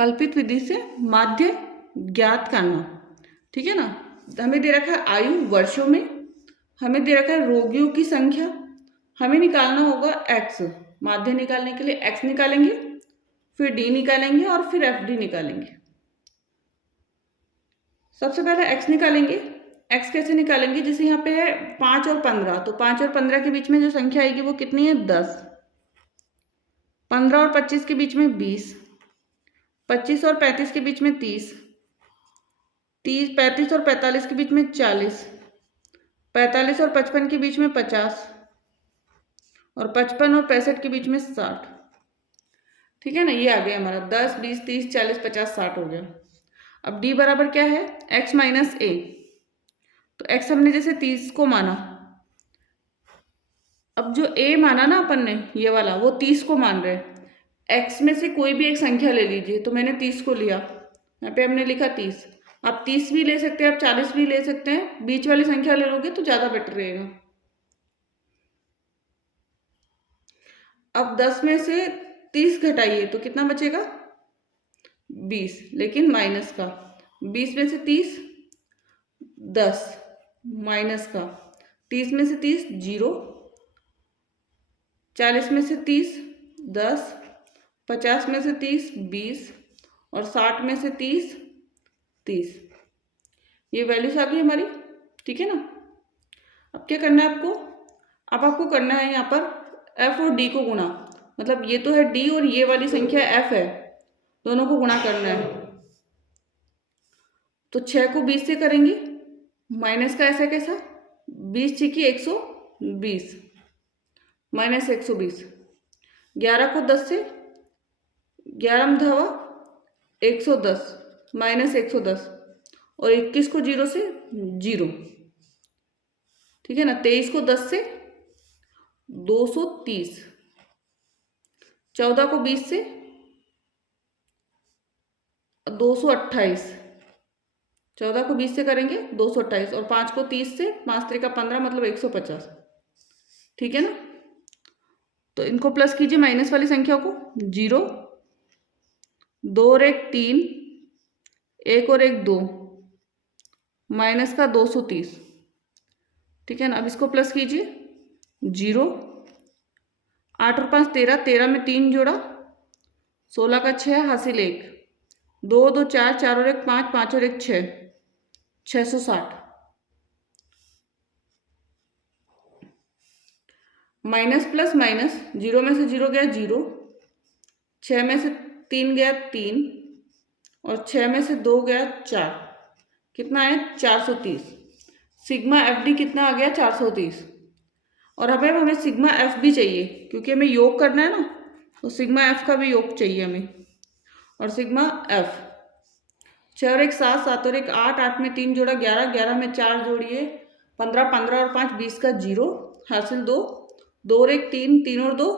कल्पित विधि से माध्य ज्ञात करना। ठीक है ना। हमें दे रखा है आयु वर्षों में, हमें दे रखा है रोगियों की संख्या, हमें निकालना होगा एक्स। माध्य निकालने के लिए एक्स निकालेंगे, फिर डी निकालेंगे और फिर एफ डी निकालेंगे। सबसे पहले एक्स निकालेंगे। एक्स कैसे निकालेंगे, जैसे यहाँ पे है 5 और 15, तो 5 और 15 के बीच में जो संख्या आएगी वो कितनी है 10। 15 और 25 के बीच में 20। 25 और 35 के बीच में 30। 35 और 45 के बीच में 40। 45 और 55 के बीच में 50 और 55 और 65 के बीच में 60। ठीक है ना, ये आ गया हमारा 10, 20, 30, 40, 50, 60 हो गया। अब डी बराबर क्या है, एक्स माइनस ए। तो एक्स हमने जैसे 30 को माना, अब जो ए माना ना अपन ने ये वाला, वो 30 को मान रहे हैं। एक्स में से कोई भी एक संख्या ले लीजिए, तो मैंने 30 को लिया, यहाँ पे हमने लिखा 30। आप 30 भी ले सकते हैं, आप 40 भी ले सकते हैं, बीच वाली संख्या ले लोगे तो ज़्यादा बेटर रहेगा। अब 10 में से 30 घटाइए तो कितना बचेगा 20, लेकिन माइनस का। 20 में से 30 10 माइनस का, 30 में से 30 0, 40 में से 30 10, 50 में से 30 20 और 60 में से 30 30। ये वैल्यूज आ गई हमारी। ठीक है ना। अब क्या करना है आपको, अब आपको करना है यहाँ पर एफ और डी को गुणा। मतलब ये तो है डी और ये वाली संख्या एफ है, दोनों को गुणा करना है। तो 6 को 20 से करेंगे, माइनस का ऐसा कैसा, 20 छीकी 120 माइनस 120। 11 को 10 से, 11 धावा 110 माइनस 110 और 21 को 0 से 0। ठीक है ना। 23 को 10 से 230। 14 को 20 से 228। 14 को 20 से करेंगे 228 और 5 को 30 से, 5 3 का 15 मतलब 150। ठीक है ना। तो इनको प्लस कीजिए माइनस वाली संख्या को, 0 2 और 1 3, 1 और 1 2, माइनस का 230। ठीक है ना। अब इसको प्लस कीजिए, 0 8 और 5 13, 13 में 3 जोड़ा, 16 का 6 हासिल 1, 2 2 4, 4 और 1 5, 5 और 1 6, 660। माइनस प्लस माइनस, 0 में से 0 गया 0, 6 में से 3 गया 3 और 6 में से 2 गया 4, कितना है 430। सिग्मा एफ डी कितना आ गया 430। और हमें सिग्मा एफ भी चाहिए, क्योंकि हमें योग करना है ना, तो सिग्मा एफ का भी योग चाहिए हमें। और सिग्मा एफ 6 और 1 7, 7 और 1 8, 8 में 3 जोड़ा 11, 11 में 4 जोड़िए 15, 15 और 5 20 का 0 हासिल 2, 2 और 1 3, 3 और 2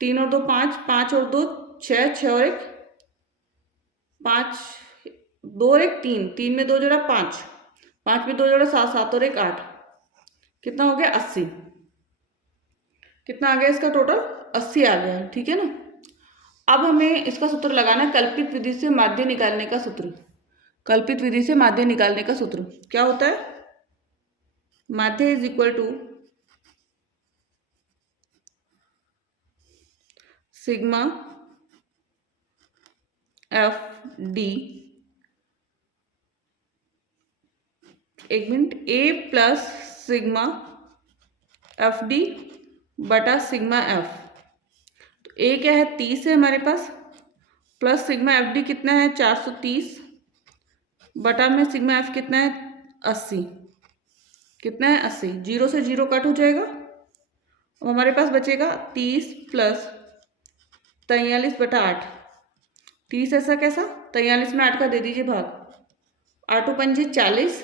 3 और 2 5, 5 और 2 6, 6 और 1 5, 2 और 1 3, 3 में 2 जोड़ा 5, 5 में 2 जोड़ा 7, 7 और 1 8, कितना हो गया 80। कितना आ गया इसका टोटल 80 आ गया। ठीक है ना। अब हमें इसका सूत्र लगाना है, कल्पित विधि से माध्य निकालने का सूत्र। कल्पित विधि से माध्य निकालने का सूत्र क्या होता है, माध्य is equal to sigma F D, एक minute, A plus sigma F D बटा सिग्मा एफ। तो ए क्या है 30 है हमारे पास, प्लस सिग्मा एफ डी कितना है 430 बटा में सिग्मा एफ कितना है 80। कितना है 80, 0 से 0 कट हो जाएगा। अब हमारे पास बचेगा 30 प्लस 43 बटा 8। 30 ऐसा कैसा, 43 में 8 का दे दीजिए भाग, 8 पंजे 40,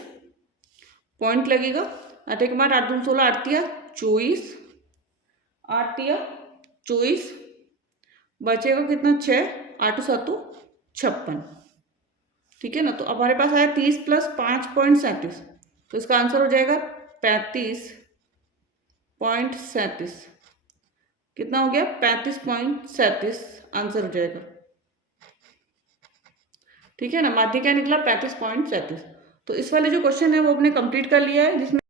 पॉइंट लगेगा। 8 के बाद 8 दूनी 16, 8 तिया 24, 8 तिया 24, बचेगा कितना 6, 8 7 56। ठीक है ना। तो अब हमारे पास आया 30 प्लस 5.37, तो इसका आंसर हो जाएगा 35.37। कितना हो गया 35.37 आंसर हो जाएगा। ठीक है ना। माध्य क्या निकला 35.37। तो इस वाले जो क्वेश्चन है वो अपने कंप्लीट कर लिया है, जिसमें